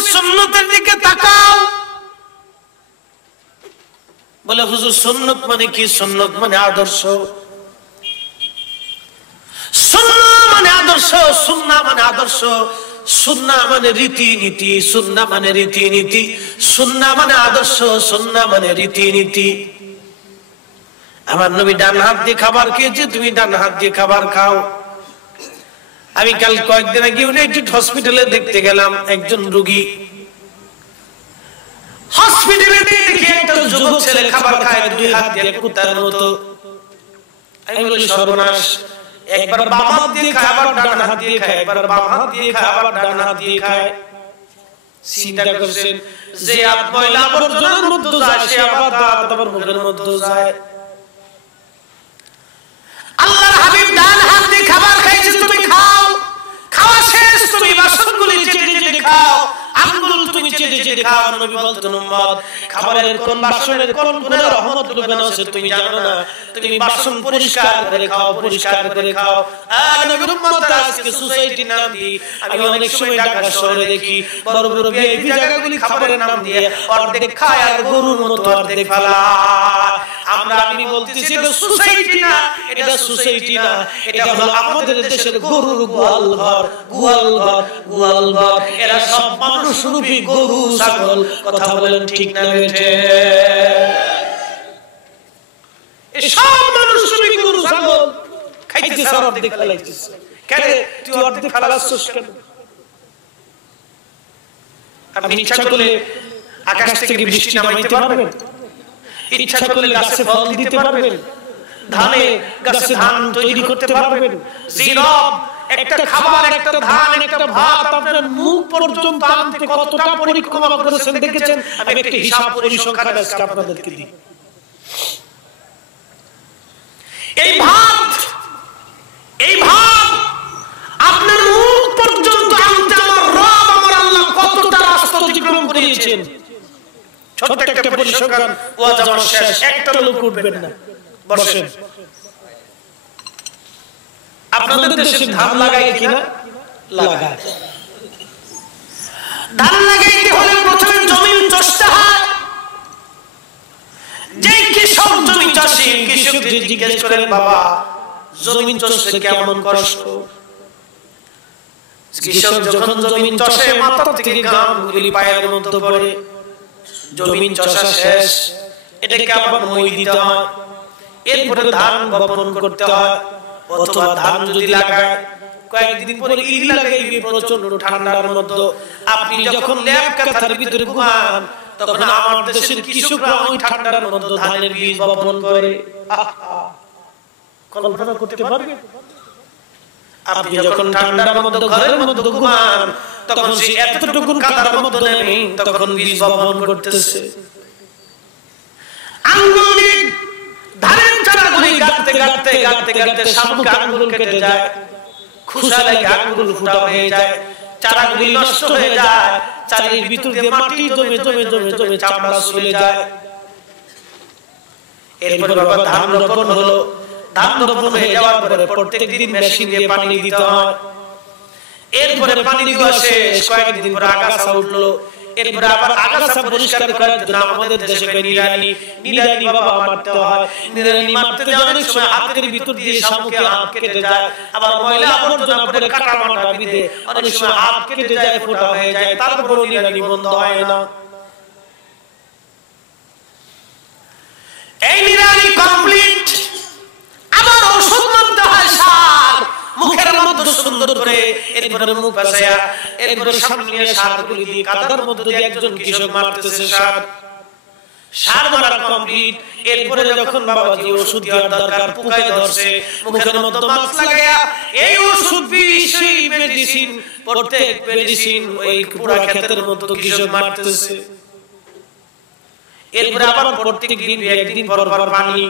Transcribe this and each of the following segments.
নবীর সুন্নতের দিকে তাকাও। বলে হুজুর সুন্নত মানে কি? সুন্নত মানে আদর্শ, সুন্নাহ মানে আদর্শ, সুন্নাহ মানে আদর্শ, সুন্নাহ মানে রীতিনীতি, সুন্নাহ মানে রীতিনীতি, সুন্নাহ মানে আদর্শ, সুন্নাহ মানে রীতিনীতি। আমার নবী ডান হাত দিয়ে খাবার খেয়েছে, তুমি ডান হাত দিয়ে খাবার খাও। আমি কাল কয়েকদিন আগে ইউনাইটেড হসপিটালে দেখতে গেলাম, একজন রোগী হসপিটালে দেখি একটা যুবক ছেলে খাবার খায় দুই হাত দিয়ে কুত্তার মতো। আমি বলি সর্বনাশ, একবার বাম হাত দিয়ে খায়, আবার ডান হাত দিয়ে খায়, একবার বাম হাত দিয়ে খায়, আবার ডান হাত দিয়ে খায়। চিন্তা করছেন যে হাত ময়লা আবর্জনার মধ্যে যায়, সে আবার দাঁত আবার মুখের মধ্যে যায়। আল্লাহর হাবিব ডান হাত দিয়ে খাবার খাইছে, তুমি খাও। খাওয়া শেষ, তুমি বাসনগুলি চেটে চেটে খাও, আঙ্গুল তুমি চেটে চেটে খাও। নবী বলতেন উম্মত, খাবারের কোন বাসনের কোন কোন রহমত লুকানো আছে তুমি জানো না, তুমি বাসন পরিষ্কার করে খাও, পরিষ্কার করে খাও। আর নবীর উম্মত আজকে সোসাইটি নাম দিয়ে আমি অনেক সময় ঢাকা শহরে দেখি বড় বড় ভিআইপি জায়গাগুলি খাবারের নাম দিয়ে অর্ধেক খায় আর গরুর মতো অর্ধেক ফেলায়। আমি বলতেছি এটা সোসাইটি না, এটা সোসাইটি না, এটা হলো আমাদের দেশের গরুর গোয়াল ঘর, গোয়াল ঘর, গোয়াল ঘর। এরা সব মানুষ রূপী গরু ছাগল। কথা বলেন ঠিক না বেঠে? এই সব মানুষ রূপী গরু ছাগল খাইতে সার অর্ধেক ফেলাইছিস। কেন তুই অর্ধেক ফেলাচ্ছিস কেন? আপনি ইচ্ছা করলে আকাশ থেকে বৃষ্টি নামাইতে পারবেন, ইচ্ছা করলে গাছে ফল দিতে পারবেন, ধানে গাছে ধান তৈরি করতে পারবেন। জিরব একটা খাবার, একটা ধান, একটা ভাত আপনার মুখ পর্যন্ত আনতে কতটা পরিক্রমা করেছেন দেখেছেন? আমি একটা হিসাব পরিসংখ্যান আজকে আপনাদেরকে দিই। এই ভাত আপনার মুখ পর্যন্ত আনতে আমার রব, আমার আল্লাহ কতটা রাস্তা অতিক্রম করিয়েছেন। ছোট্ট একটা পরিসংখ্যান, ওয়াজ আমার শেষ, একটা লোক উঠবেন না, বসেন। আপনাদের দেশে ধান লাগায় কিনা? লাগায়। ধান লাগাইতে হলে প্রথমে জমি চষতে হয়। যে কৃষক জমি চাষি, কৃষক জিজ্ঞেস করেন বাবা জমি চষতে কেমন কষ্ট? কৃষক যখন জমি চষে মাথা থেকে ঘামগুলি পায়ের মধ্যে পড়ে। জমিন চষা শেষ, এটাকে আবার মই দিতে হয়, এরপরে ধান বপন করতে হয়। অথবা ধান যদি লাগায় কয়েকদিন পরে ইল লাগাইবে প্রচন্ড ঠান্ডার মধ্যে। আপনি যখন ল্যাব কাঁথার ভিতরে ঘুমান তখন আমার দেশের কৃষকরা ওই ঠান্ডার মধ্যে ধানের বীজ বপন করে। কল্পনা করতে পারবে? আপনি যখন ঠান্ডার মধ্যে ঘরের মধ্যে ঘুমান তখন সে এতটুকু কাঁথার মধ্যে নেই, তখন বীজ বপন করতেছে। আঙ্গুলি ধানের চারাগুলি গাঁটতে গাঁটতে গাঁটতে গাঁটতে শামুক আঙ্গুল কেটে যায়, খুশা লাগে আঙ্গুল ফুটা হয়ে যায়, চারাগুলি নষ্ট হয়ে যায়, চারির ভিতর দিয়ে মাটি জমে জমে জমে জমে চামড়া চলে যায়। এরপর বাবা ধান রোপণ হলো। ধান রোপণ হয়ে যাওয়ার পরে প্রত্যেকদিন মেশিন দিয়ে পানি দিতে হয়। এরপরে পানি দেওয়া শেষ, কয়েকদিন পরে আগাছা উঠলো। এরপরে আবার আগাছা পরিষ্কার করার জন্য আমাদের দেশে নিড়ানি বাবা মারতে হয়। নিড়ানি মারতে যাওয়ার অনেক সময় হাতের ভিতর দিয়ে শামুকে হাত কেটে যায়, আবার ময়লা আবর্জনা পরে কাটা মাটা বিধে অনেক সময় হাত কেটে যায়, ফোঁটা হয়ে যায়, তারপরও নিড়ানি বন্ধ হয় না। এই নিড়ানি কমপ্লিট, আবার ওষুধ মারতে হয়, সার মুখের মধ্যে সুন্দর করে, এরপরে মুখ বাসায়া, এরপরে সামনে সারগুলি দিয়ে কাদার মধ্যে দিয়ে একজন কৃষক মারতেছে সার মারা কমপ্লিট। এরপরে যখন বাবাজি ওষুধ দেওয়ার দরকার, পোকায় ধরছে, মুখের মধ্যে মাস্ক লাগায়া এই ওষুধ বিষ মেডিসিন, প্রত্যেক মেডিসিন ওই পুরা ক্ষেতের মধ্যে কৃষক মারতেছে। এরপরে আবার প্রত্যেক দিন একদিন পর পর পানি।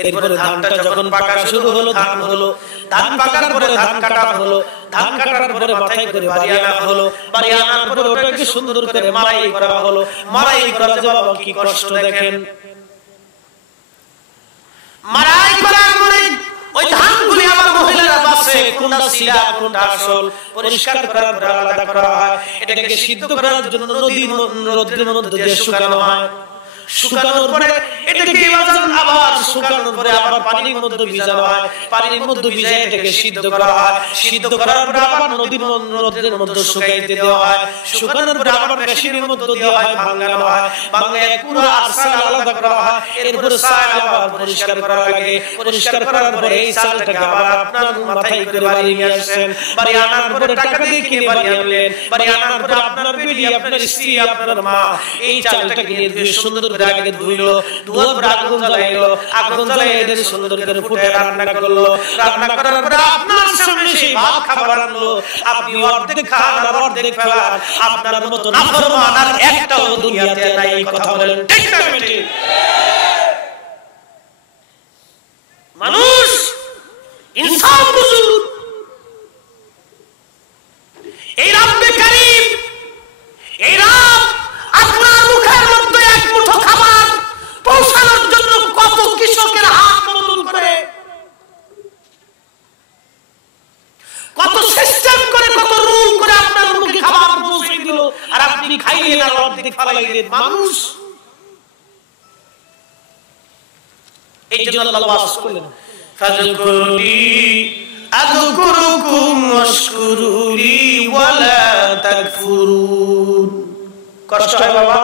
এরপরে ধানটা যখন পাকা শুরু হলো, ধান হলো, ধান পাকার পরে ধান কাটা হলো, ধান কাটার পরে মাথায় করে বাড়ি আনা হলো, বাড়ি আনার পরে ওটাকে সুন্দর করে মারাই করা হলো। মারাই করা যে বাবা কি কষ্ট দেখেন। মারাই করার পরে ওই ধানগুলি আবার মহিলারা আছে, কোনটা সিধা কোনটা আসল পরিষ্কার করার পর আলাদা করা হয়। এটাকে সিদ্ধ করার জন্য নদীর রোদ্রের মধ্যে দিয়ে শুকানো হয়। শুকানোর পরে এটাকে আবার শুকানোর পরে আবার পানির মধ্যে ভিজানো হয়। পানির মধ্যে ভিজিয়ে এটাকে সিদ্ধ করা হয়। সিদ্ধ করার পরে আবার নদীর রোদ্রের মধ্যে শুকাইতে দেওয়া হয়। শুকানোর পরে আবার মেশিনের মধ্যে দেওয়া হয়, ভাঙানো হয়। ভাঙায় পুরো আসাল আলাদা করা হয়। এরপরে চাল আবার পরিষ্কার করা লাগে। পরিষ্কার করার পরে এই চালটাকে আবার আপনার মাথায় করে বাড়ি নিয়ে আসেন। বাড়ি আনার পরে টাকা দিয়ে কিনে বাড়ি আনলেন। বাড়ি আনার পরে আপনার বেটি, আপনার স্ত্রী, আপনার মা এই চালটাকে নিয়ে সুন্দর আগে ধুইলো, ধোয়ার পর আগুন জ্বালাইলো। আগুন জ্বালাই এদের সুন্দর করে ফুটে রান্না করলো। রান্না করার পর আপনার সামনে সেই ভাত খাবার আনলো। আপনি অর্ধেক খান আর অর্ধেক ফেলান। আপনার মতো নাফরমান আর একটাও দুনিয়াতে নাই। কথা বলেন ঠিক না বেটি? মানুষ ইনসাফ বুঝুন। এই রব্বে কারীম, এই রব আপনার মুখের মধ্যে এক মুঠো খাবার পৌঁছানোর জন্য কত কৃষকের হাত বদল করে, কত সিস্টেম করে, কত রুল করে আপনার মুখে খাবার পৌঁছে দিল, আর আপনি খাইলেন আর অর্ধেক ফালাইলেন। মানুষ এই জন্য আল্লাহ ওয়াজ করলেন, ফাযকুরুনি আযকুরুকুম ওয়াশকুরুলি ওয়ালা তাকফুরুন। কষ্ট হয় বাবা?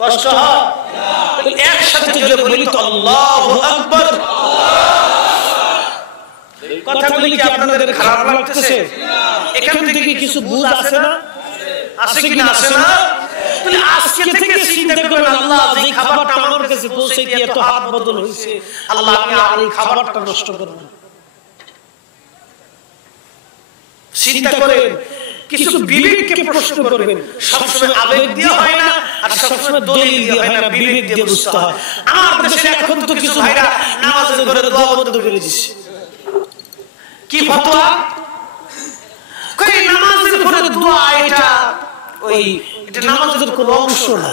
কষ্ট হয়? একসাথে যদি বলি তো আল্লাহু আকবার। কথাগুলি কি আপনাদের খারাপ লাগতেছে? এখান থেকে কিছু বুঝ আছে না? আছে কি না? আছে না? তাহলে আজকে থেকে চিন্তা করবেন, আল্লাহ যে খাবারটা আমার কাছে পৌঁছে দিয়ে তো হাত বদল হয়েছে, আল্লাহ আমি আর এই খাবারটা নষ্ট করব না। চিন্তা করেন, কিছু বিবেককে প্রশ্ন করবেন। সবসময় আবেগ দিয়ে হয় না, আর সবসময় দলিল দিয়ে হয় না, বিবেক দিয়ে বুঝতে হয়। আমার দেশে এখন তো কিছু ভাইরা নামাজের ঘরে দোয়া বন্ধ করে দিচ্ছে। কি ফতোয়া? কই নামাজের ঘরে দোয়া এটা এটা নামাজের কোনো অংশ না,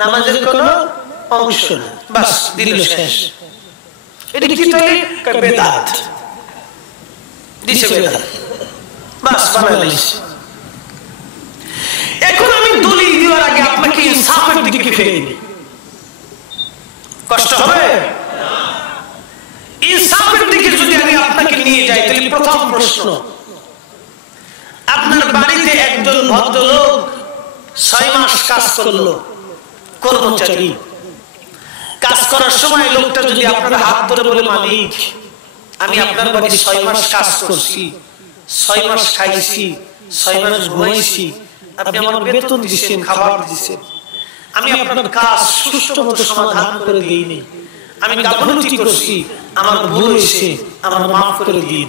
নামাজের কোনো অংশ না, বাস দিল শেষ। এটা কি তাই? বেদাত দিছে, বেদাত বাস বানাইছে। এখন আমি দলিল দেওয়ার আগে আপনাকে ইনসাফের দিকে ফিরে নিই। কষ্ট হবে? ইনসাফের দিকে যদি আমি আপনাকে নিয়ে যাই, তাহলে প্রথম প্রশ্ন, আপনার বাড়িতে একজন ভদ্রলোক 6 মাস কাজ করলো, কর্মচারী। কাজ করার সময় লোকটা যদি আপনার হাত ধরে বলে, মালিক আমি আপনার বাড়ি 6 মাস কাজ করছি, 6 মাস খাইছি, 6 মাস ঘুমাইছি, আপনি আমার বেতন দিচ্ছেন, খাবার দিচ্ছেন, আমি আপনার কাজ সুষ্ঠু মতো সমাধান করে দিইনি, আমি গাফলতি করছি, আমার ভুল হয়েছে, আমার মাফ করে দিন,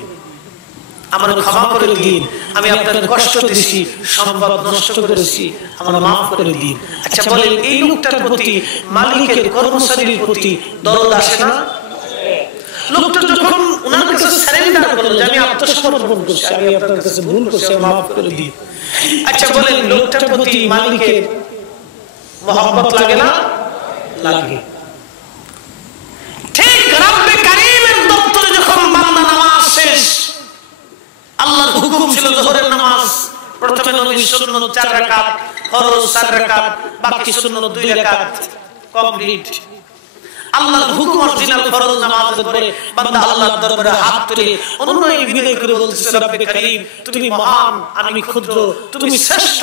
আমার ক্ষমা করে দিন, আমি আপনার কষ্ট দিয়েছি, সম্পদ নষ্ট করেছি, আমার মাফ করে দিন। আচ্ছা বলেন, এই লোকটার প্রতি, মালিকের কর্মচারীর প্রতি দরদ আসে না? লোকটা যখন ওনার কাছে সারেন্ডার করলো যে আমি আত্মসমর্পণ করছি, আমি আপনার কাছে ভুল করছি, মাফ করে দিন। আচ্ছা বলেন, লোকটার প্রতি মালিকের মহব্বত লাগে না? লাগে। ঠিক রব্বে কারীমের দপ্তরে যখন বান্দা নামাজ শেষ, আল্লাহর হুকুম ছিল যোহরের নামাজ প্রথমে নবী সুন্নত 4 রাকাত, ফরজ 4 রাকাত, বাকি সুন্নত 2 রাকাত কমপ্লিট। আল্লাহর হুকুম অরিজিনাল ফরজ নামাজের পরে বান্দা আল্লাহর দরবারে হাত তুলে অনুনয় বিনয় করে বলছে, রব্বে কারীম তুমি মহান, আমি ক্ষুদ্র, তুমি শ্রেষ্ঠ,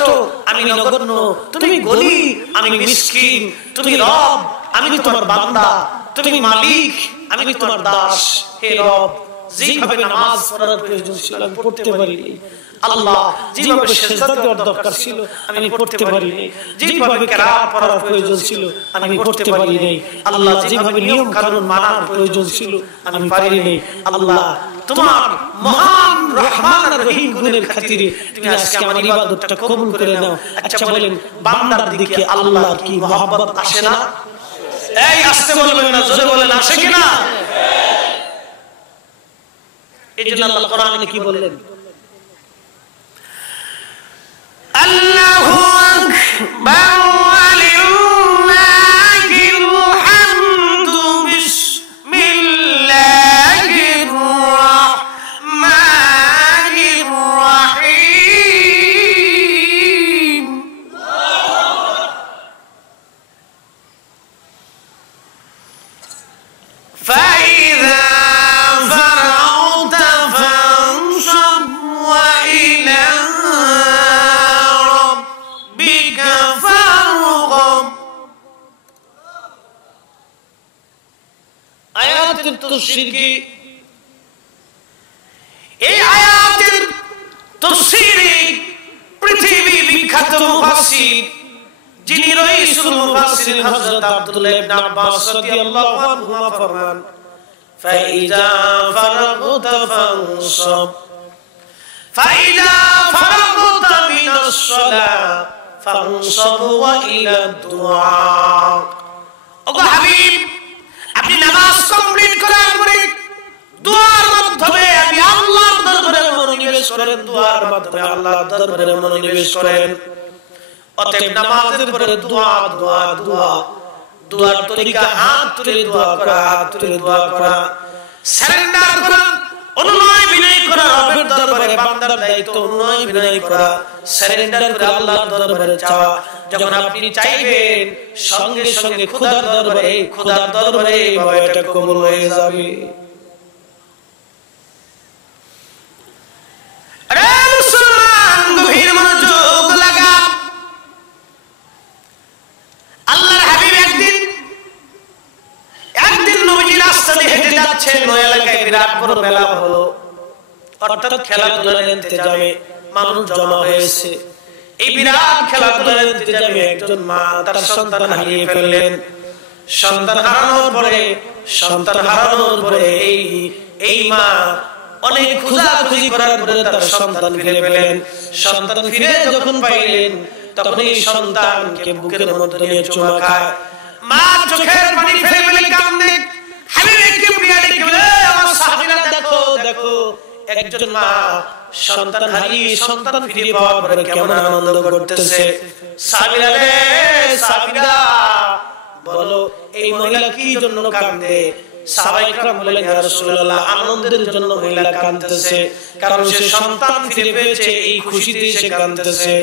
আমি নগণ্য, তুমি গনি, আমি মিসকিন, তুমি রব, আমি তোমার বান্দা, তুমি মালিক, আমি তোমার দাস। হে রব, যেভাবে নামাজ পড়ার প্রয়োজন ছিল আমি পড়তে পারিনি, আল্লাহ যেভাবে সিজদা দেওয়ার দরকার ছিল আমি পড়তে পারিনি, যেভাবে কিরাত পড়ার প্রয়োজন ছিল আমি পড়তে পারিনি, আল্লাহ যেভাবে নিয়ম কানুন মানার প্রয়োজন ছিল আমি পারিনি। আল্লাহ তোমার মহান রহমান আর রহিম গুণের খাতিরে তুমি আজকে আমার ইবাদতটা কবুল করে নাও। আচ্ছা বলেন, বান্দার দিকে আল্লাহ কি মহব্বত আসে না? এই আস্তে বলবেন না, জোরে বলেন, আসে কি না? এই জন্য আল্লাহ কোরআনে কি বললেন? আল্লাহু আকবার ওয়ালিল্লাহিল হামদু বিসমিল্লাহির শিরকি। এই আয়াতের তাফসীরে পৃথিবী বিখ্যাত মুফাসসির যিনি রাইসুল মুফাসসির হযরত আব্দুল্লাহ ইবনে আব্বাস রাদিয়াল্লাহু আনহুমা ফরমান ফাইজা ফারাগতা ফানসাব ফাইজা ফারাগতা মিনাস সালাহ ফানসাব ওয়া ইলা দুআ। ওগো হাবিব, আপনি নামাজ কমপ্লিট করার পরে দোয়ার মাধ্যমে আপনি আল্লাহর দরবারে মনোনিবেশ করেন, দোয়ার মাধ্যমে আল্লাহর দরবারে মনোনিবেশ করেন। অতএব নামাজের পরে দোয়া দোয়া দোয়া, দোয়ার তরিকা হাত তুলে দোয়া করা, হাত তুলে দোয়া করা, সারেন্ডার করা, অনুনয় বিনয় করা, রবের দরবারে বান্দার দায়িত্ব অনুনয় বিনয় করা, সারেন্ডার করে আল্লাহর দরবারে চাওয়া। যখন আপনি চাইবেন সঙ্গে সঙ্গে খোদার দরবারে এটা কবুল হয়ে যাবে। আরে মুসলমান, গভীর মনোযোগ লাগা। আল্লাহর হাবিব একদিন নবীজি রাস্তা দিয়ে হেঁটে যাচ্ছেন, ওই এলাকায় বিরাট বড় মেলা হলো, অর্থাৎ খেলাধুলার ইন্তজামে মানুষ জমা হয়েছে। এই বিরাট খেলাধুলার ইন্তজামে একজন মা তার সন্তান হারিয়ে ফেললেন। সন্তান হারানোর পরে এই মা অনেক খোঁজাখুঁজি করার পরে তার সন্তান ফিরে পেলেন। সন্তান ফিরে যখন পাইলেন তখন এই সন্তানকে বুকের মধ্যে নিয়ে চুমা খায়। মা চোখের পানি ফেলে ফেলে কাঁদে। হাবিবে কিবরিয়া ডেকে বলে, আমার সাহাবীরা দেখো দেখো, একজন মা সন্তান হারিয়ে সন্তান ফিরে পাওয়ার পরে কেমন আনন্দ করতেছে। সাহাবীরা রে সাহাবীরা, বলো এই মহিলা কি জন্য কাঁদে? সাহাবায়ে কেরাম বললেন, ইয়া রাসূলুল্লাহ, আনন্দের জন্য মহিলা কাঁদতেছে, কারণ সে সন্তান ফিরে পেয়েছে, এই খুশিতে সে কাঁদতেছে।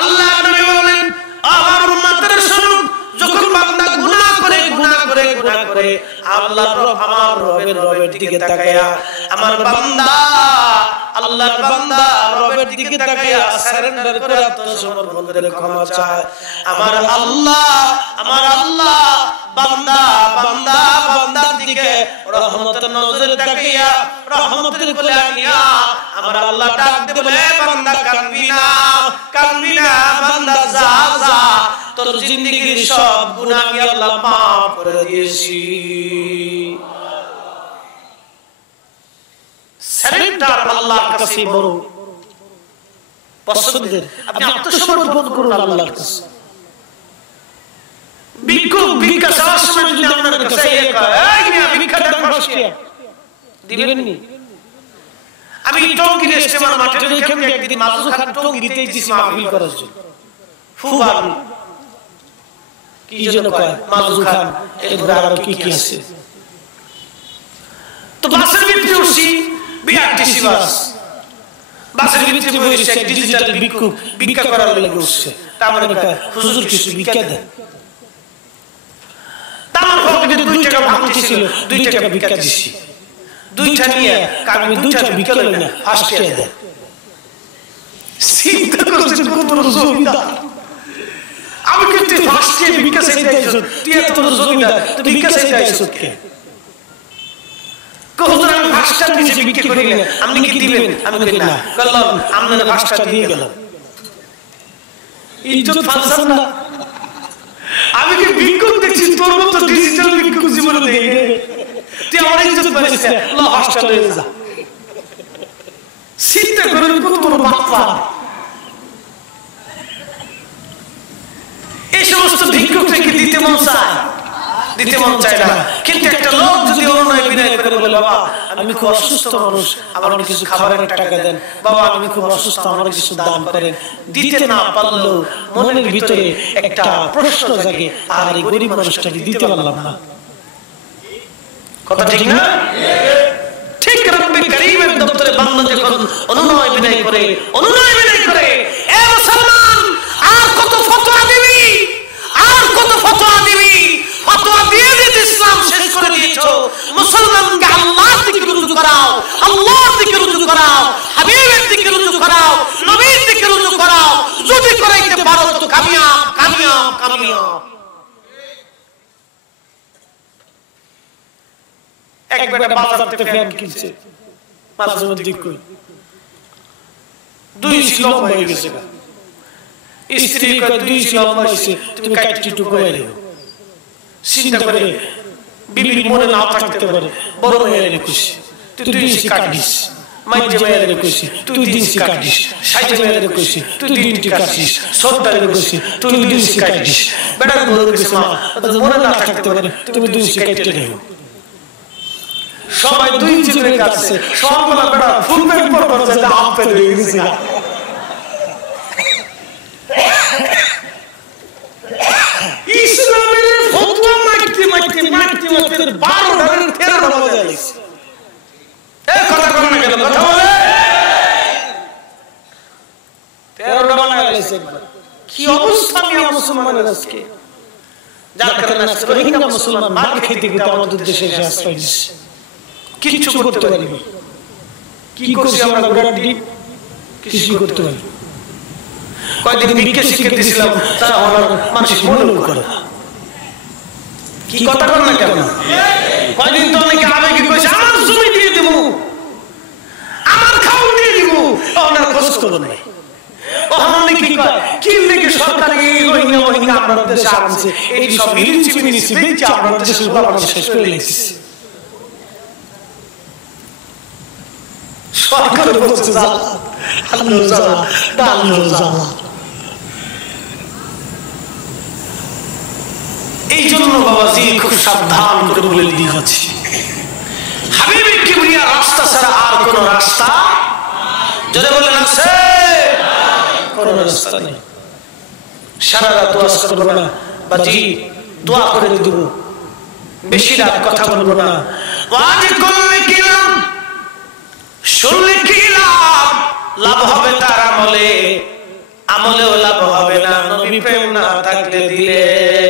আল্লাহর নবী বলেন, আমার উম্মতের শুনো, যখন বান্দা গুনাহ করে আল্লাহর রবের দিকে তাকায়া, আমার বান্দা আল্লাহর বান্দা রবের দিকে তাকায়া সারেন্ডার করে আত্মসমর্পণ করে ক্ষমা চায়, আমার আল্লাহ বান্দার দিকে রহমতের নজরে তাকায়া রহমতের কোলে আনিয়া আমার আল্লাহ ডাক দিয়ে বলে, বান্দা কাঁদবি না বান্দা, যা তোর জিন্দেগীর সব গুনাহ আমি আল্লাহ মাফ করে দিয়েছি। সারেন্ডার আল্লাহর কাছে বড় পছন্দের। আপনি আত্মসমর্পণ করুন আল্লাহর কাছে। ভিক্ষা চাওয়ার সময় যদি আপনার কাছে ভিক্ষা দেন, দিবেন নি? আমি টঙ্গীর ইস্তেমার মাঠে একদিন মাজু খান টঙ্গীতে গেছি মাহফিল করার জন্য। কি জন্য কয় মাজু খান, এরপরে আরো কি কি আছে। তো বাসের ভিতরে উঠছি, বিআরটিসি বাসের ভিতরে বসে এক ডিজিটাল ভিক্ষা করার লাগে উঠছে। তার মানে হুজুর কিছু ভিক্ষা দেন। তার পকেটে 2 টাকা ভাঙতি ছিল, 2 টাকা ভিক্ষা দিছি। 2টা নিয়ে আমি 2টা ভিক্ষা লই না, 5 টাকা দেন। চিন্তা করছেন কত বড় জমিদার। আমি কিন্তু 5 টাকা ভিক্ষা চাইতে আইছো, তুই এত বড় জমিদার, তুই ভিক্ষা চাইতে আইছো কে? হুজুর আমি 5 টাকা নিচে ভিক্ষা করি না, আপনি কি দিবেন? আমি কই না, কল্লাম আমরা 5 টাকা দিয়ে গেলাম। ইজ্জত ফালসান না। আমি কি ভিক্ষুক দেখছি, তোর মতো ডিজিটাল ভিক্ষুক জীবনে দেখি রে। তুই আমার ইজ্জত পাইছিস, আল্লাহ হাসপাতালে যা। চিন্তা করেন কত বড় বাপ্পা। এই সমস্ত ভিক্ষুককে দিতে মন চায় না, কিন্তু একটা লোক যদি অনুনয় বিনয় করে বলে, বাবা আমি খুব অসুস্থ মানুষ, আমার কিছু খাবারের টাকা দেন, বাবা আমি খুব অসুস্থ, আমার কিছু দান করেন, দিতে না পারলেও মনের ভিতরে একটা প্রশ্ন জাগে, আর এই গরিব মানুষটাকে দিতে পারলাম না। কথা ঠিক না? ঠিক রব্বে কারীমের দপ্তরে বান্দা যখন অনুনয় বিনয় করে, এ মুসলমান আর কত ফতোয়া দিবি, ফতোয়া দিয়ে ইসলাম শেষ করে দিয়েছো। মুসলমানকে আল্লাহর দিকে রুজু করাও, হাবিবের দিকে রুজু করাও, নবীর দিকে রুজু করাও। যদি করাইতে পারো তো কামিয়াব। একবার বাজার থেকে ফ্যান কিনছে মাঝে মধ্যে কই 2 ইঞ্চি লম্বা হয়ে গেছে স্ত্রী কয় 2 ইঞ্চি লম্বা হইছে তুমি কাটটি টুকু আইলো চিন্তা করে বিবির মনে না থাকতে পারে বড় মেয়ের খুশি তুই 2 ইঞ্চি কাটিস মাইজে মেয়ের খুশি তুই 2 ইঞ্চি কাটিস সাইজে মেয়ের খুশি তুই 2 ইঞ্চি কাটিস সর্দারের খুশি তুই 2 ইঞ্চি কাটিস বেটা বলে গেছে মা মনে না থাকতে পারে তুমি 2 ইঞ্চি কাটতে দাও সবাই 2 ইঞ্চি করে কাটছে সবগুলা বেটা ফুল প্যান্ট পরবার যায় হাফ প্যান্ট হয়ে গেছে ইসলামের ফতোয়া মাইতে 12 ধরনের 13টা বাজে আইছে এই কথা কোন না কেন কথা বলে 13টা বাজে আইছে কি অবস্থা মিয়া মুসলমানের আজকে যার কারণে আজকে রোহিঙ্গা মুসলমান মার খেতে গিয়ে আমাদের দেশে আশ্রয় নিচ্ছে কিছু করতে পারি কি করছি আমরা গোড়াটি কিছু করতে পারি কয়েকদিন বিকে শিখে দিয়েছিলাম তারা আমার মানুষ মনে করে কি কথা বল না কেন কয়েকদিন তো অনেকে আবেগে কইছে আমার জমি দিয়ে দেব আমার খাও দিয়ে দেব ওনার খোঁজ খবর নাই ওখানে কি কয় কি লেগে সরকার এই রোহিঙ্গা আপনাদের দেশে আনছে এই সব মিলিচি মিলিচি বেঁচে আপনাদের দেশের গলাটা শেষ করে লেগেছে সরকার বলছে জ্বালা আল্লাহ জ্বালা ডাল্লো জ্বালা এই জন্য বাবাজি খুব সাবধান করে বলে দিয়ে যাচ্ছি হাবিবে কিবরিয়া রাস্তা ছাড়া আর কোন রাস্তা যদি বলেন আছে কোন রাস্তা নেই সারা রাত দোয়া করব না বাজি দোয়া করে দেব বেশি রাত কথা বলবো না ওয়াজ করলে কি লাভ শুনলে কি লাভ লাভ হবে তার আমলে আমলেও লাভ হবে না নবী প্রেম না থাকলে দিলে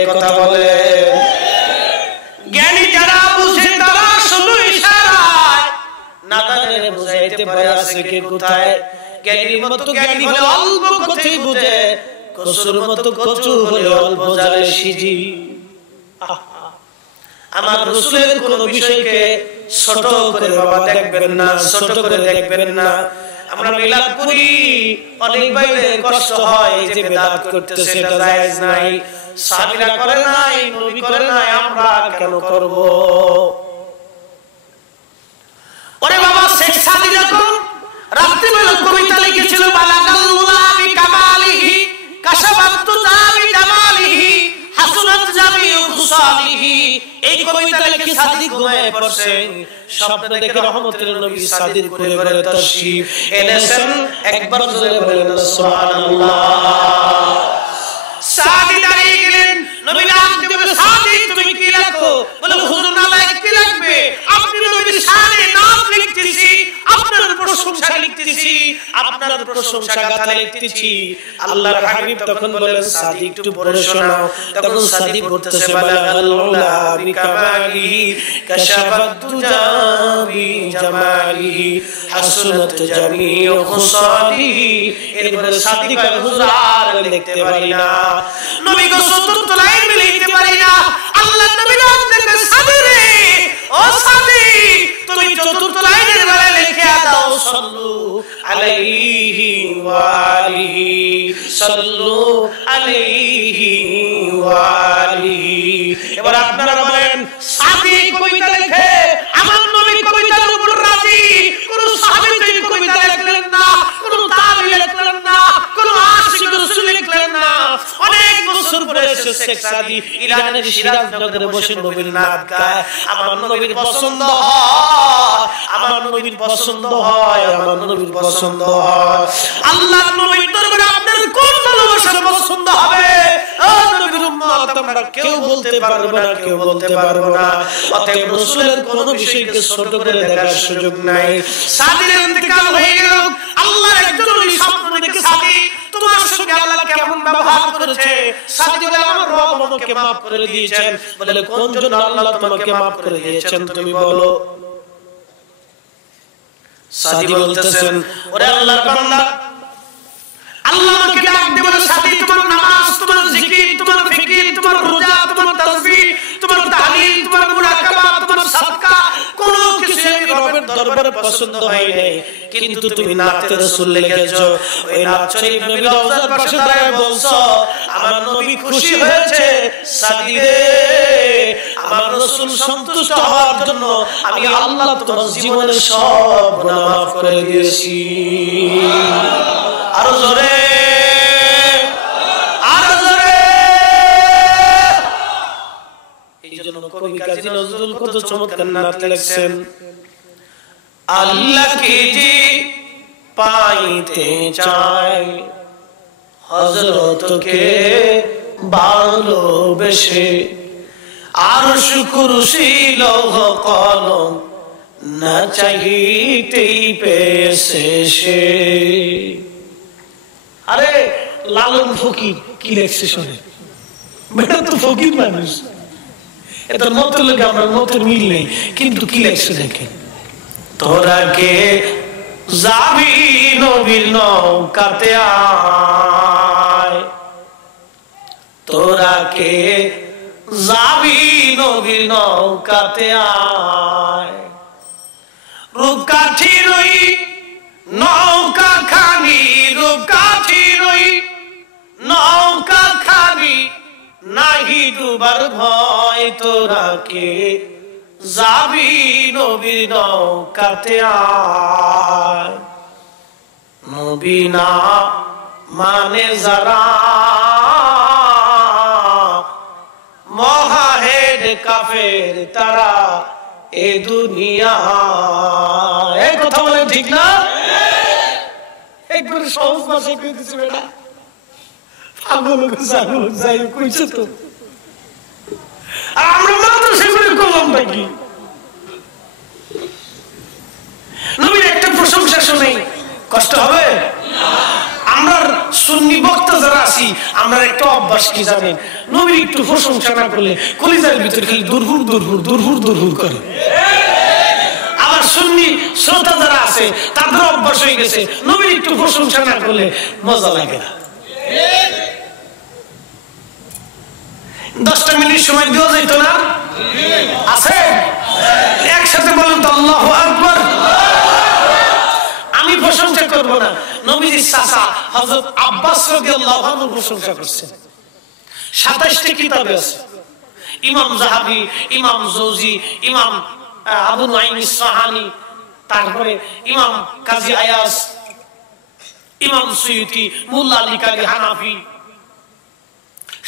কথা বলে জ্ঞানী যারা বুঝে তারা শুধু ইশারায় নাদানের বুঝাইতে পারে আছে কে কোথায় জ্ঞানীর মতো জ্ঞানী হলে অল্প কথাই বুঝে কসুর মতো কচু হলে অল্প জালে সিজি আমার রাসূলের কোন বিষয়কে ছোট করে বাবা দেখবেন না ছোট করে দেখবেন না আমরা মিলাদ করি অনেক বাইরে কষ্ট হয় যে বিদআত করতেছে এটা জায়েজ নাই সাহাবীরা করে নাই নবী করে নাই আমরা কেন করব ওরে বাবা শেখ সাদি যখন রাত্রি বেলা কবিতা লিখেছিল বালাগাল মুলাবি কামালিহি কাশাবাতু জাবি জামালিহি হাসনাত জামিউ খুসালিহি এই কবিতা লিখে সাদি ঘুমায় পড়ছে স্বপ্নে দেখে রহমতের নবী সাদির করে করে তাশরীফ এনেছেন একবার জোরে বলেন সুবহানাল্লাহ সাদি দাঁড়িয়ে গেলেন নবী ডাক দিয়ে সাদি তুমি কি লেখো বলে হুজুর না লিখতে লাগবে আপনি নবীর শানে নাম লিখতেছি আপনার প্রশংসা লিখতেছি আপনার প্রশংসা গাথা লিখতেছি আল্লাহর হাবিব তখন বলেন সাদি একটু পড়ে শোনাও তখন সাদি পড়তেছে বালাগাল উলা বিকামালিহি কাশাফাত দুজা বিজামালিহি হাসনাত জামিউ খুসালিহি এরপরে সাদি কয় হুজুর আর লিখতে পারি না নবী গো চতুর্থ লাইন লিখতে পারি না আল্লাহ নবী নাম থেকে সাদি রে ও সাদি তুমি চতুর্থ লাইনের বেলায় লিখে দাও সাল্লু আলাইহি ওয়া আলিহি সাল্লু আলাইহি ওয়া আলিহি এবার আপনারা বলেন সাদি কবিতা লিখে আমার নবী কবিতার উপর রাজি কোন সাহাবী তো কবিতা লিখলেন না কোন তাবী লিখলেন না কোন আশিক রাসূল লিখলেন না অনেক বছর পরে এসে শেখ সাদি ইরানের সিরাজ নগরে বসে নবীর নাম গায় আমার নবীর পছন্দ হয় আমার নবীর পছন্দ হয় আমার নবীর পছন্দ হয় আল্লাহর নবীর দরবারে আপনার কোন ভালোবাসা পছন্দ হবে ও নবীর উম্মত আমরা কেউ বলতে পারবো না কেউ বলতে পারবো না অতএব রাসূলের কোন বিষয়কে ছোট করে দেখার সুযোগ নাই সাদির ইন্তেকাল হয়ে গেল আল্লাহর একজন ওলি স্বপ্ন দেখে সাদি তোমার সঙ্গে আল্লাহ কেমন ব্যবহার করেছে সাদি বলে আমার রব আমাকে maaf করে দিয়েছেন বলে কোন জন্য আল্লাহ তোমাকে maaf করে দিয়েছেন তুমি বলো সাদি বলতেছেন ওরে আল্লাহর বান্দা আল্লাহ আমাকে ডাক দিয়ে বলে সাদি তোমার নামাজ তোমার জিকির তোমার ফিকির তোমার রোজা তোমার তাসবিহ তোমার তাহলিল তোমার মুরাকাবা তোমার সাদকা কোনো কিছু আমি রবের দরবারে পছন্দ হয় নাই, কিন্তু তুমি নাতে রাসূল লিখেছো, ওই নাত শরীফ নবী রওজার পাশে দাঁড়িয়ে বলছো আমার নবী খুশি হয়েছে, সাদি রে আমার রাসূল সন্তুষ্ট হওয়ার জন্য আমি আল্লাহ তোমার জীবনের সব গুনাহ মাফ করে দিয়েছি। আরো জোরে, আরো জোরে। এই জন্য কবি কাজী নজরুল কত চমৎকার নাত লিখছেন, আল্লাহকে যে পাইতে চাই হযরতকে ভালোবেসে, আরশ কুরসি লৌহ কলম না চাইতেই পেয়েছে সে। আরে লালন ফকির কি লেখছে শোনে, বেটা তো ফকির মানুষ, এটা মতের লোক আমার মতের মিল নেই, কিন্তু কি লেখছে দেখেন, তোরা কে যাবি নবীর নৌকাতে আয়, তোরা কে যাবি নবীর নৌকাতে আয়, রূপকাঠির ওই নৌকা খানি, রূপকাঠির ওই নৌকা খানি নাহি ডুবার ভয়, তোরা কে যাবি নবীর নৌকাতে আয়, নবী না মানে যারা মহাহেড কাফের তারা এ দুনিয়া। এই কথা বলে ঠিক না? একবারে সহজ ভাষায় কইতেছে বেটা, পাগল ছাগল যাই কইছে তো, আমরা মাত্র সেগুলো করলাম নাকি? নবীর একটা প্রশংসা শুনেই কষ্ট হবে? আমরা সুন্নি বক্তা যারা আছি আমরা একটা অভ্যাস কি জানেন, নবীর একটু প্রশংসা না করলে কলিজার ভিতরে খালি দুরহুর দুরহুর দুরহুর দুরহুর করে। আবার সুন্নি শ্রোতা যারা আছে তাদের অভ্যাস হয়ে গেছে নবীর একটু প্রশংসা না করলে মজা লাগে না। 10টা মিনিট সময় দেওয়া যাইতো না? আছে? একসাথে বলেন তো আল্লাহু আকবার। আমি প্রশংসা করব না, নবীজির চাচা হযরত আব্বাস রাদিয়াল্লাহু আনহু প্রশংসা করছেন। 27টি কিতাবে আছে, ইমাম যাহাবি, ইমাম জৌজি, ইমাম আবু নুআইম ইসফাহানি, তারপরে ইমাম কাজী আয়াস, ইমাম সুয়ুতি, মুল্লা আলী কারি হানাফি,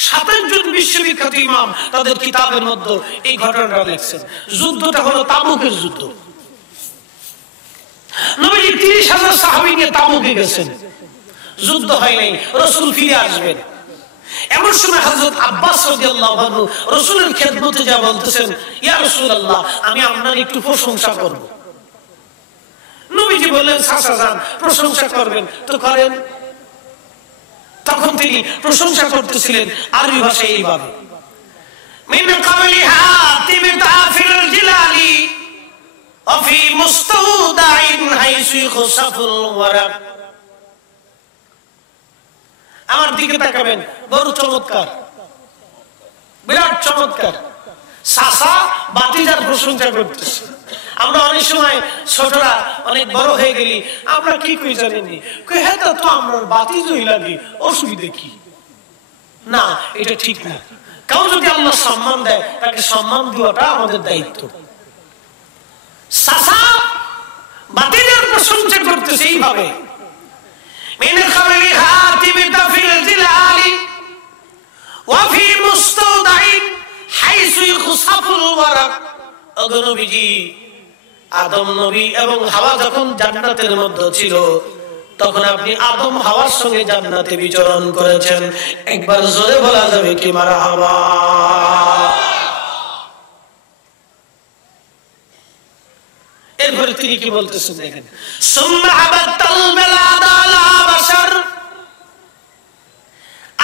27 জন বিশ্ববিখ্যাত ইমাম তাদের কিতাবের মধ্যে এই ঘটনাটা লিখছেন। যুদ্ধটা হলো তাবুকের যুদ্ধ। নবীজি 30,000 সাহাবী নিয়ে তাবুকে গেছেন, যুদ্ধ হয় নাই, রাসূল ফিরে আসবেন। এমন সময় হযরত আব্বাস রাদিয়াল্লাহু আনহু রাসূলের খেদমতে যা বলতেছেন, ইয়া রাসূলুল্লাহ আমি আপনার একটু প্রশংসা করব। নবীজি বললেন, চাচা যান প্রশংসা করবেন তো করেন। তখন তিনি প্রশংসা করতেছিলেন আরবি ভাষায় এইভাবে, মিন ক্বাবলিহা তিবতাফিল জিলালি ওয়া ফি মুস্তাউদাইন হাইসু খুসাফুল ওয়ারাক। আমার দিকে তাকাবেন, বড় চমৎকার, বিরাট চমৎকার। চাচা বাতিজার প্রশংসা করতেছে। আমরা অনেক সময় ছোটরা অনেক বড় হয়ে গেলি আমরা কি কই জানেননি, কই হ্যাঁ তো আমরা বাতিজই লাগি, অসুবিধা কি? না, এটা ঠিক না। কাউ যদি আল্লাহ সম্মান দেয় তাকে সম্মান দেওয়াটা আমাদের দায়িত্ব। চাচা বাতিজার প্রশংসা করতেছে এইভাবে, মিন ক্বাবলিহা তিবতাফিল জিলালি ওয়া ফি মুস্তাউদাইন হাইসু খুসাফুল ওয়ারাক। ওগো নবীজি, আদম নবী এবং হাওয়া যখন জান্নাতের মধ্যে ছিল তখন আপনি আদম হাওয়ার সঙ্গে জান্নাতে বিচরণ করেছেন। একবার জোরে বলা যাবে কি মারহাবা? এরপরে তিনি কি বলতেছেন দেখেন, সুম্মা আবাতাল বালাদা লা বাশার।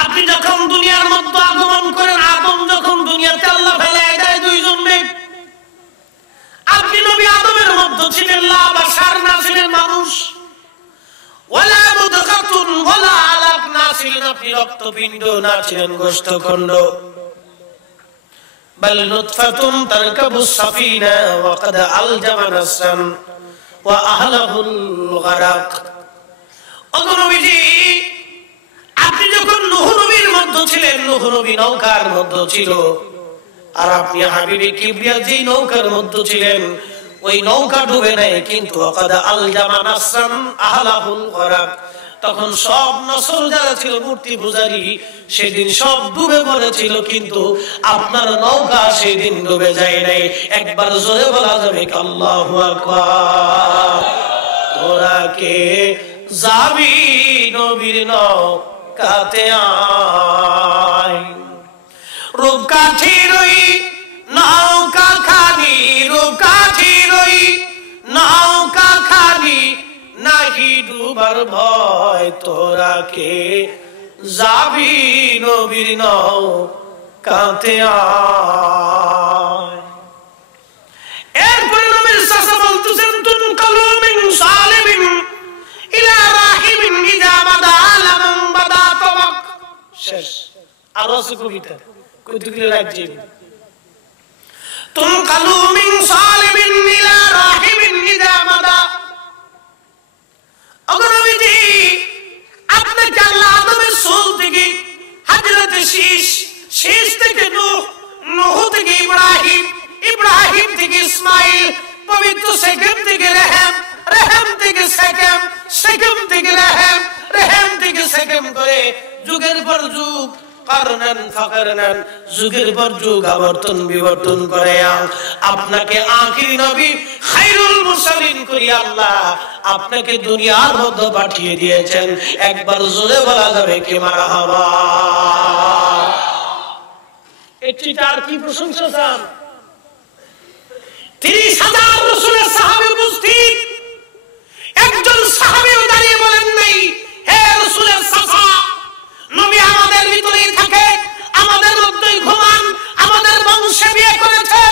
আপনি যখন দুনিয়ার মধ্যে আগমন করেন, আদম যখন দুনিয়াতে আল্লাহ ফেলায় দেয় দুইজন ব্যক্তি, আপনি নবী আদমের মধ্যে ছিলেন, লা বাশার না ছিলেন মানুষ, ওয়ালা মুদগাতুন ওয়ালা আলাক না ছিলেন আপনি রক্তপিণ্ড, না ছিলেন গোশতখণ্ড। বাল নুতফাতুন তারকাবুস সাফিনা ওয়া ক্বাদ আলজামা নাসরান ওয়া আহলাহুল গারাক। ওগো নবীজি, আপনি যখন নূহ নবীর মধ্যে ছিলেন, নূহ নবী নৌকার মধ্যে ছিল, আর আপনি হাবিবে কিবরিয়া যেই নৌকার মধ্যে ছিলেন ওই নৌকা ডুবে নাই, কিন্তু ওয়াকাদ আলজামা নাসরান আহলাহুল গারাক। তখন সব নসল যারা ছিল মূর্তি পূজারী সেদিন সব ডুবে পড়েছিল, কিন্তু আপনার নৌকা সেদিন ডুবে যায় নাই। একবার জোরে বলা যাবে আল্লাহু আকবার। তোরা কে যাবি নবীর নৌকাতে আয়, রূপকাঠির ওই নৌকা খানি, রূপকাঠির ওই নৌকা খানি, নাহি ডুবার ভয়। তোরা কে যাবি নবীর নৌকাতে আয়। এরপরে নবীর চাচা বলতেছেন তুনকালু মিন সালিমিন ইলা রাহিমিন ইযা বাদা আলামান বাদা তাবাক। শেষ। আর আছে কবিতা, কইতে রাখছি। তুনকালু মিন সালিমিন ইলা রাহিমিন ইযা বাদা। অগণবিধি আপনাকে আল্লাহ আদমের সোল থেকে হযরতে শীষ, শীষ থেকে নূহ, নূহ থেকে ইব্রাহিম, ইব্রাহিম থেকে ইসমাইল, পবিত্র সেকেম থেকে রেহেম, রেহেম থেকে সেকেম, সেকেম থেকে রেহেম, রেহেম থেকে সেকেম করে যুগের পর যুগ, কারনান ফাকারনান, যুগের পর যুগ আবর্তন বিবর্তন করে আপনাকে আখির নবী খায়রুল মুরসালিন করি আল্লাহ আপনাকে দুনিয়ার মধ্যে পাঠিয়ে দিয়েছেন। একবার জোরে বলা যাবে কি মারহাবা। এটার কি প্রশংসা চান? 30,000 রাসূলের সাহাবী উপস্থিত, একজন সাহাবীও দাঁড়িয়ে বলেন নাই হে রাসূলের চাচা, নবী আমাদের ভিতরেই থাকে, আমাদের মধ্যেই ঘুমান, আমাদের বংশে বিয়ে করেছে,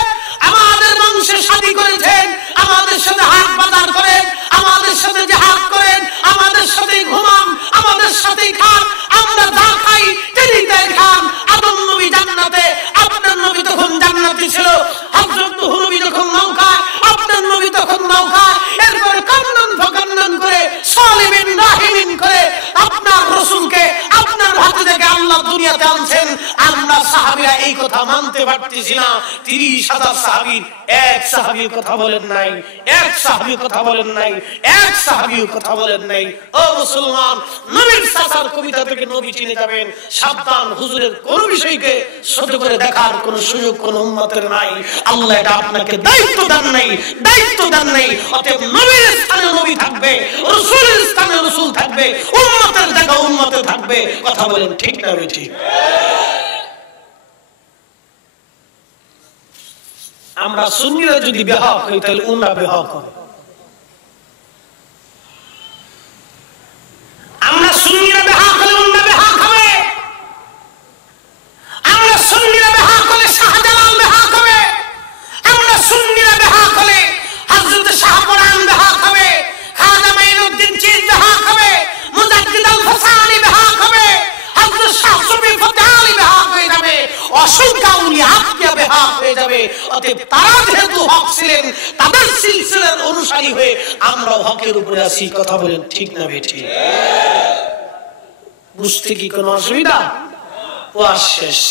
আমাদের বংশে শাদী করেছেন, আমাদের সাথে হাট বাজার করেন, আমাদের সাথে জিহাদ করেন, আমাদের সাথেই ঘুমান, আমাদের সাথেই খান, আমরা যা খাই তিনি তাই খান। আদম নবী জান্নাতে, আপনার নবী তখন জান্নাতে ছিল। হযরত নূহ নবী যখন নৌকায়, আপনার নবী তখন নৌকায়। এরপরে কান্নান ফাকান্নান করে সালিমিন রাহিমিন করে আপনার রাসূলকে আপনার হাতে থেকে আল্লাহ দুনিয়াতে আনছেন। আমরা সাহাবীরা এই কথা মানতে পারতেছি না। 30,000 সাহাবীর এক সাহাবীর কথা বলেন নাই, এক সাহাবীর কথা বলেন নাই, এক সাহাবীর কথা বলেন নাই। ও মুসলমান, নবীর চাচার কবিতা থেকে নবী চিনে যাবেন। সাবধান, হুজুরের কোন বিষয়কে ছোট করে দেখার কোন সুযোগ কোন উম্মতের নাই। আল্লাহ এটা আপনাকে দায়িত্ব দেন নাই, দায়িত্ব দেন নাই। অতএব নবীর স্থানে নবী থাকবে, রাসূলের স্থানে রাসূল থাকবে, উম্মতের জায়গা উম্মতে থাকবে। কথা বলেন ঠিক না ঠিক? আমরা সুন্নিরা যদি বেহক হই তাহলে উম্মাহ বেহক হবে। আমরা সুন্নিরা বেহক হলে উম্মাহ বেহক হবে। আমরা সুন্নিরা বেহক হলে শাহজালাল বেহক হবে। আমরা সুন্নিরা বেহক হলে হযরত শাহপরান বেহক হবে, খাজা মাইনুদ্দিন চিশতি বেহক হবে, মুজাদ্দিদ আল-ফাসানি বেহক হবে, হযরত শাহ সুফি ফতেহ আলী বেহক হয়ে যাবে, অসংখ্য আউলিয়া আকিয়া বেহক হয়ে যাবে। অতএব তারা যেহেতু হক ছিলেন, তাদের সিলসিলার অনুসারী হয়ে আমরা হকের উপরে আছি। কথা বলেন ঠিক না বেঠিক? বুঝতে কি কোনো অসুবিধা? ও শেষ।